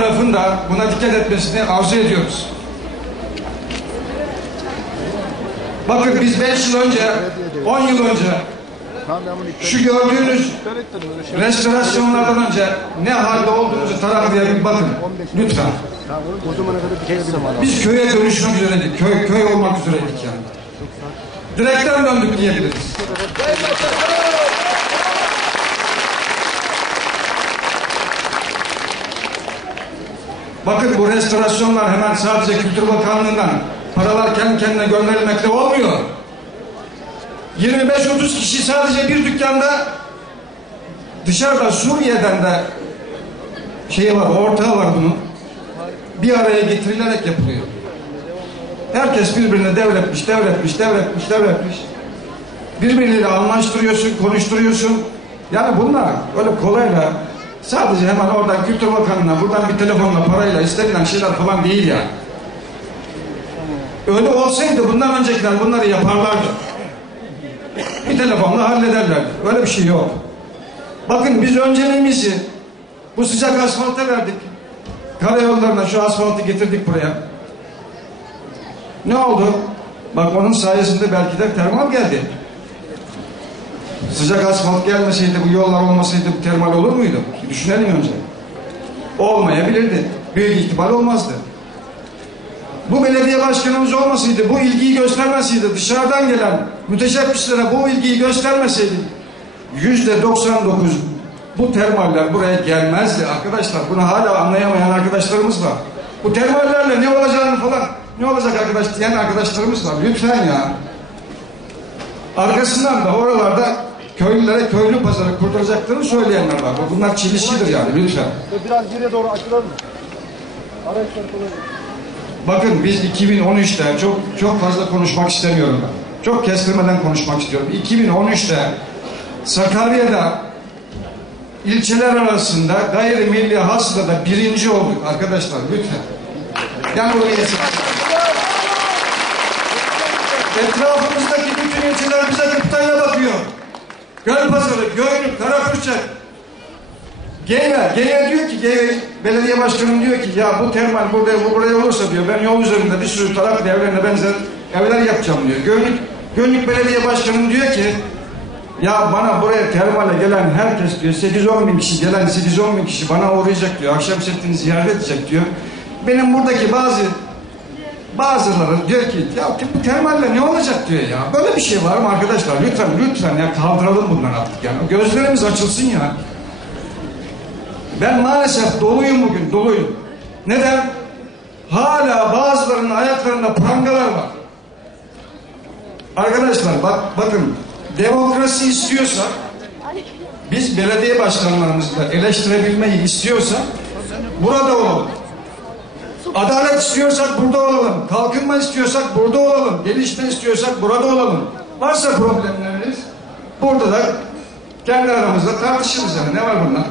tarafın da buna dikkat etmesini arzu ediyoruz. Bakın biz 5 yıl önce, 10 yıl önce şu gördüğünüz restorasyonlardan önce ne halde olduğumuzu Taraklı'ya bir bakın. Lütfen. Biz köye dönüşmek üzereydik. Köy, köy olmak üzereydik yani. Direkten döndük diyebiliriz. Bakın bu restorasyonlar hemen sadece Kültür Bakanlığı'ndan paralar kendi kendine gönderilmekle olmuyor. 25-30 kişi sadece bir dükkanda dışarıda Suriye'den de şey var, ortağı var bunun. Bir araya getirilerek yapılıyor. Herkes birbirine devretmiş, devretmiş, devretmiş, devretmiş. Birbirleriyle anlaştırıyorsun, konuşturuyorsun. Yani bunlar öyle kolayla sadece hemen oradan Kültür Bakanlığı'na buradan bir telefonla parayla istenilen şeyler falan değil yani. Öyle olsaydı bundan öncekiler bunları yaparlardı. Bir telefonla hallederlerdi. Öyle bir şey yok. Bakın biz önceliğimizi bu sıcak asfalta verdik. Karayollarına şu asfaltı getirdik buraya. Ne oldu? Bak onun sayesinde belki de termal geldi. Sıcak asfalt gelmeseydi, bu yollar olmasaydı bu termal olur muydu? Düşünelim önce. Olmayabilirdi. Büyük ihtimal olmazdı. Bu belediye başkanımız olmasaydı, bu ilgiyi göstermeseydi, dışarıdan gelen müteşebbislere bu ilgiyi göstermeseydi, yüzde 99 bu termaller buraya gelmezdi arkadaşlar. Bunu hala anlayamayan arkadaşlarımız var. Bu termallerle ne olacağını falan, ne olacak arkadaş diyen arkadaşlarımız var. Lütfen ya. Arkasından da oralarda köylülere köylü pazarı kurduracaklarını söyleyenler var. Bunlar çelişkidir yani lütfen. Biraz geriye doğru açılalım mı? Araçlar kolay. Bakın biz 2013'te çok çok fazla konuşmak istemiyorum ben. Çok kestirmeden konuşmak istiyorum. 2013'te Sakarya'da ilçeler arasında gayrimilli hasılada birinci olduk arkadaşlar lütfen. Yani yesin. Etrafımızdaki bütün ilçeler bize gıptayla bakıyor. Gölpazarı, Göynük, Karapürçek, Geyve, Geyve diyor ki, Geyve belediye başkanım diyor ki ya bu termal burada bu buraya olursa diyor ben yol üzerinde bir sürü tarak evlerine benzer evler yapacağım diyor. Gönlük, Gönlük belediye başkanım diyor ki ya bana buraya termale gelen herkes diyor 8-10 bin kişi gelen 8-10 bin kişi bana uğrayacak diyor. Akşam setini ziyaret edecek diyor. Benim buradaki bazı bazıları diyor ki ya bu termalle ne olacak diyor ya. Böyle bir şey var mı arkadaşlar? Lütfen lütfen ya kaldıralım bunları artık yani. Gözlerimiz açılsın ya. Ben maalesef doluyum bugün, doluyum. Neden? Hala bazılarının ayaklarında prangalar var. Arkadaşlar bak bakın demokrasi istiyorsak biz belediye başkanlarımızla eleştirebilmeyi istiyorsak burada olalım. Adalet istiyorsak burada olalım. Kalkınma istiyorsak burada olalım. Gelişme istiyorsak burada olalım. Varsa problemleriniz burada da kendi aramızda tartışırız yani. Ne var bunlar?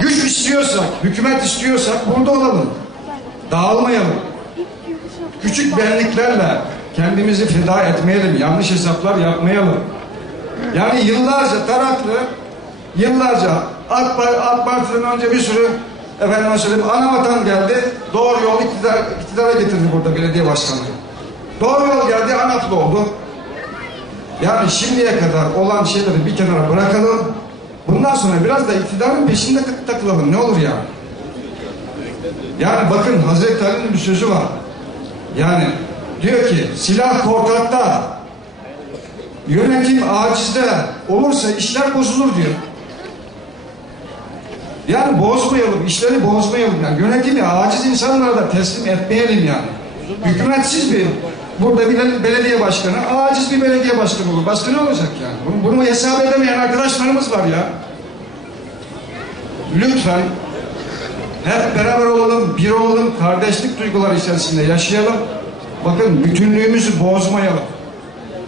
Güç istiyorsak, hükümet istiyorsak burada olalım. Dağılmayalım. Küçük benliklerle kendimizi feda etmeyelim. Yanlış hesaplar yapmayalım. Yani yıllarca Taraklı, yıllarca AK, AK önce bir sürü efendime söyleyeyim anavatan geldi. Doğru yol iktidar, iktidara getirdi burada belediye başkanlığı. Doğru yol geldi anatlı oldu. Yani şimdiye kadar olan şeyleri bir kenara bırakalım. Bundan sonra biraz da iktidarın peşinde takılalım. Ne olur ya? Yani bakın Hazreti Ali'nin bir sözü var. Yani diyor ki silah korkakta yönetim acizde olursa işler bozulur diyor. Yani bozmayalım, işleri bozmayalım. Yani yönetimi aciz insanlara da teslim etmeyelim yani. Hükümetsiz bir burada bir belediye başkanı, aciz bir belediye başkanı olur. Başka ne olacak yani? Bunu, bunu hesap edemeyen arkadaşlarımız var ya. Lütfen hep beraber olalım, bir olalım, kardeşlik duyguları içerisinde yaşayalım. Bakın bütünlüğümüzü bozmayalım.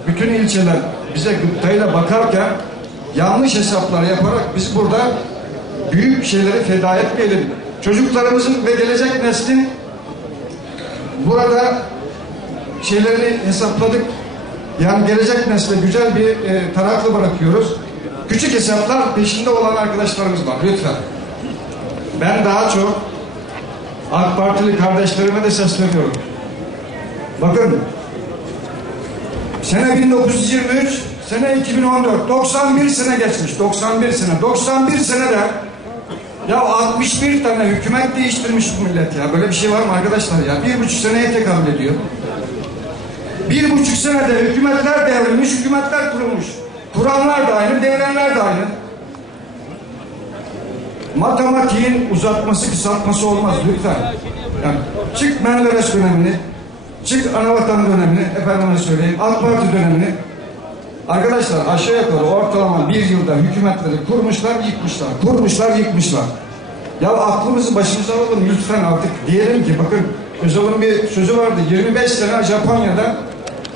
Bütün ilçeler bize gıptayla bakarken yanlış hesaplar yaparak biz burada büyük şeyleri feda etmeyelim. Çocuklarımızın ve gelecek neslin burada şeylerini hesapladık. Yani gelecek nesle güzel bir e, taraklı bırakıyoruz. Küçük hesaplar peşinde olan arkadaşlarımız var. Lütfen. Ben daha çok AK Partili kardeşlerime de sesleniyorum. Bakın sene 1923, sene 2014, 91 sene geçmiş, 91 sene. 91 senede ya 61 tane hükümet değiştirmiş bu millet ya. Böyle bir şey var mı arkadaşlar ya? Bir buçuk seneye tekabül ediyor. Bir buçuk senede hükümetler devrilmiş, hükümetler kurulmuş. Kuranlar da aynı, devrenler de aynı. Matematiğin uzatması, kısaltması olmaz lütfen. Yani çık Menderes dönemini, çık Anavatan dönemini, efendime söyleyeyim, AK Parti dönemini. Arkadaşlar aşağı yukarı ortalama bir yılda hükümetleri kurmuşlar, yıkmışlar. Kurmuşlar, yıkmışlar. Ya aklımızı başımıza alalım lütfen artık. Diyelim ki bakın Özal'ın bir sözü vardı. 25 sene Japonya'da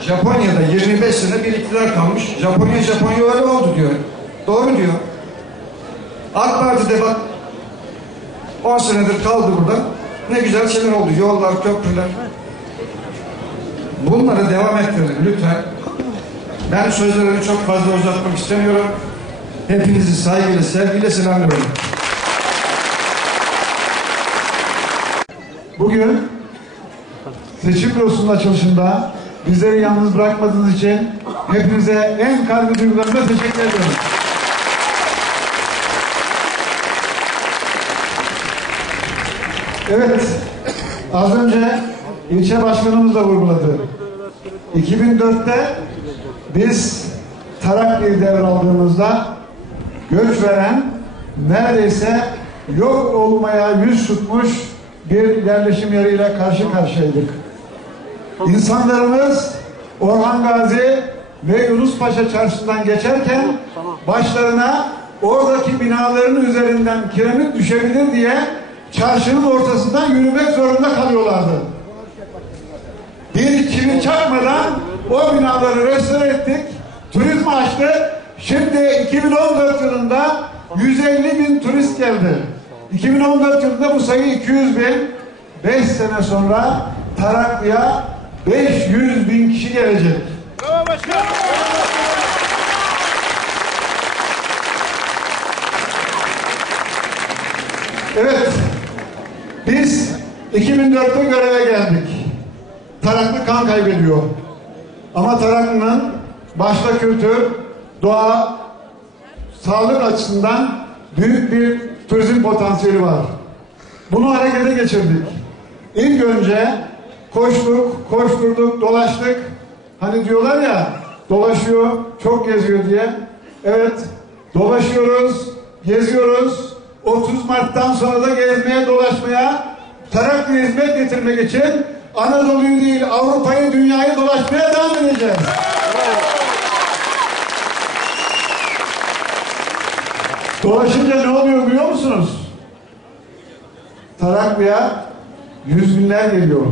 Japonya'da 25 sene bir iktidar kalmış. Japonya Japonya öyle oldu diyor. Doğru diyor. AK Parti'de bak 10 senedir kaldı burada. Ne güzel şeyler oldu. Yollar, köprüler. Bunları devam ettirelim lütfen. Ben sözlerimi çok fazla uzatmak istemiyorum. Hepinizi saygıyla, sevgiyle selamlıyorum. Bugün seçim bürosunun açılışında bizleri yalnız bırakmadığınız için hepinize en kalbi duygularımla teşekkür ediyorum. Evet, az önce ilçe başkanımız da vurguladı. 2004'te biz Taraklı'yı devraldığımızda göç veren neredeyse yok olmaya yüz tutmuş bir yerleşim yeriyle karşı karşıyaydık. İnsanlarımız Orhan Gazi ve Yunus Paşa çarşısından geçerken başlarına oradaki binaların üzerinden kiremit düşebilir diye çarşının ortasından yürümek zorunda kalıyorlardı. Bir çivi çakmadan o binaları restore ettik, turizm açtık. Şimdi 2014 yılında 150 bin turist geldi. 2014 yılında bu sayı 200 bin. 5 sene sonra Taraklı'ya 500 bin kişi gelecek. Evet, biz 2004'te göreve geldik. Taraklı kan kaybediyor. Ama Taraklı'nın başta kültür, doğa, sağlık açısından büyük bir turizm potansiyeli var. Bunu harekete geçirdik. İlk önce koştuk, koşturduk, dolaştık. Hani diyorlar ya dolaşıyor, çok geziyor diye. Evet, dolaşıyoruz, geziyoruz. 30 Mart'tan sonra da gezmeye, dolaşmaya, Taraklı'ya hizmet getirmek için Anadolu'yu değil, Avrupa'yı, dünyayı dolaşmaya devam edeceğiz. Dolaşınca ne oluyor biliyor musunuz? Taraklı'ya yüz binler geliyor.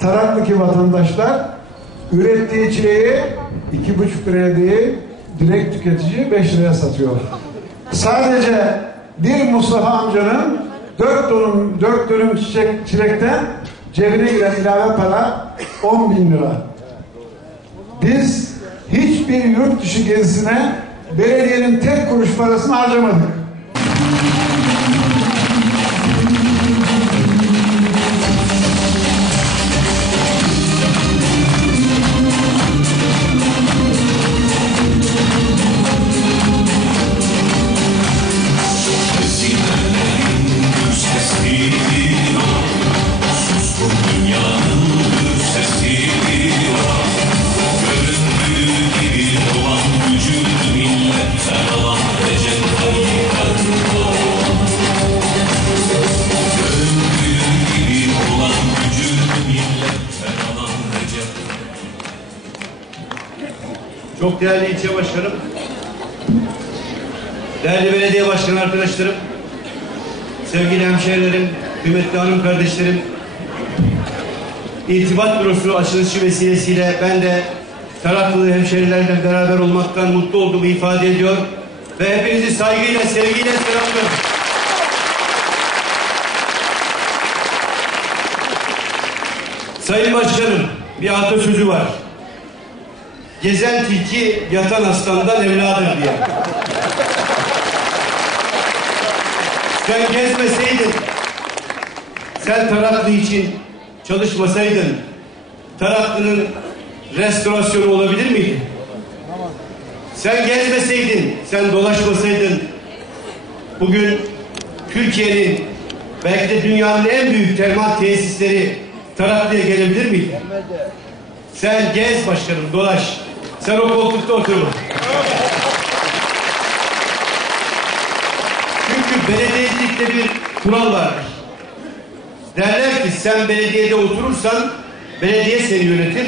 Taraklı'ki vatandaşlar ürettiği çileği iki buçuk liraya değil, direkt tüketici beş liraya satıyor. Sadece bir Mustafa amcanın dört dönüm, dört dönüm çiçek, çilekten cebine giren ilave para 10 bin lira. Biz hiçbir yurt dışı gezisine belediyenin tek kuruş parasını harcamadık. Çok değerli ilçe başkanım, değerli belediye başkanı arkadaşlarım, sevgili hemşehrilerim, kıymetli hanım kardeşlerim, İrtibat Bürosu açılışı vesilesiyle ben de Taraklılı hemşehrilerle beraber olmaktan mutlu olduğumu ifade ediyor ve hepinizi saygıyla, sevgiyle selamlıyorum. Sayın Başkanım, bir atasözü var. Gezen tilki yatan aslandan evladır diye. Sen gezmeseydin, sen Taraklı için çalışmasaydın, Taraklı'nın restorasyonu olabilir miydi? Sen gezmeseydin, sen dolaşmasaydın, bugün Türkiye'nin belki de dünyanın en büyük termal tesisleri Taraklı'ya gelebilir miydi? Sen gez başkanım, dolaş. Sen o koltukta oturma. Çünkü belediyecilikte bir kural vardır. Derler ki sen belediyede oturursan belediye seni yönetir.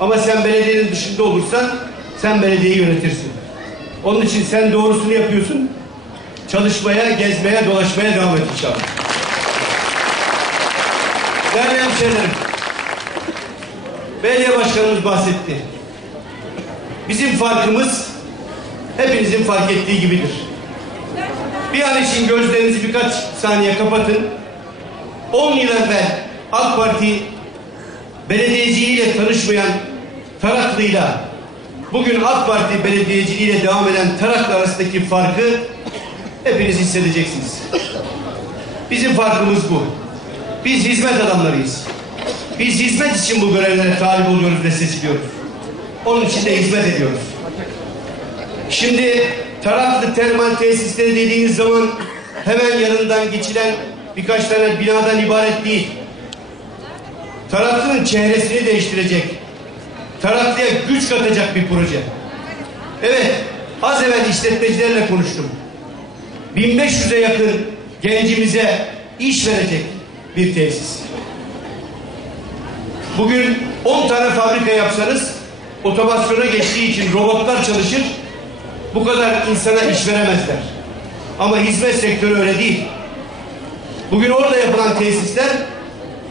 Ama sen belediyenin dışında olursan sen belediyeyi yönetirsin. Onun için sen doğrusunu yapıyorsun. Çalışmaya, gezmeye, dolaşmaya devam et inşallah. Değerli hemşehrilerim, belediye başkanımız bahsetti. Bizim farkımız hepinizin fark ettiği gibidir. Bir an için gözlerinizi birkaç saniye kapatın. 10 yıl evvel AK Parti belediyeciliğiyle tanışmayan Taraklı'yla bugün AK Parti belediyeciliğiyle devam eden Taraklı arasındaki farkı hepiniz hissedeceksiniz. Bizim farkımız bu. Biz hizmet adamlarıyız. Biz hizmet için bu görevlere talip oluyoruz ve seçiliyoruz. Onun için de hizmet ediyoruz. Şimdi Taraklı termal tesisleri dediğiniz zaman hemen yanından geçilen birkaç tane binadan ibaret değil. Taraklı'nın çehresini değiştirecek. Taraklı'ya güç katacak bir proje. Evet, az evvel işletmecilerle konuştum. 1500'e yakın gencimize iş verecek bir tesis. Bugün 10 tane fabrika yapsanız otomasyona geçtiği için robotlar çalışır. Bu kadar insana iş veremezler. Ama hizmet sektörü öyle değil. Bugün orada yapılan tesisler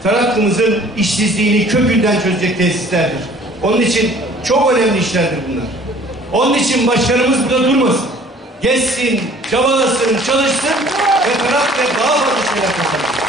Taraklımızın işsizliğini kökünden çözecek tesislerdir. Onun için çok önemli işlerdir bunlar. Onun için başkanımız burada durmasın. Geçsin, çabalasın, çalışsın ve Taraklı'ya daha fazla şeyler kazansın.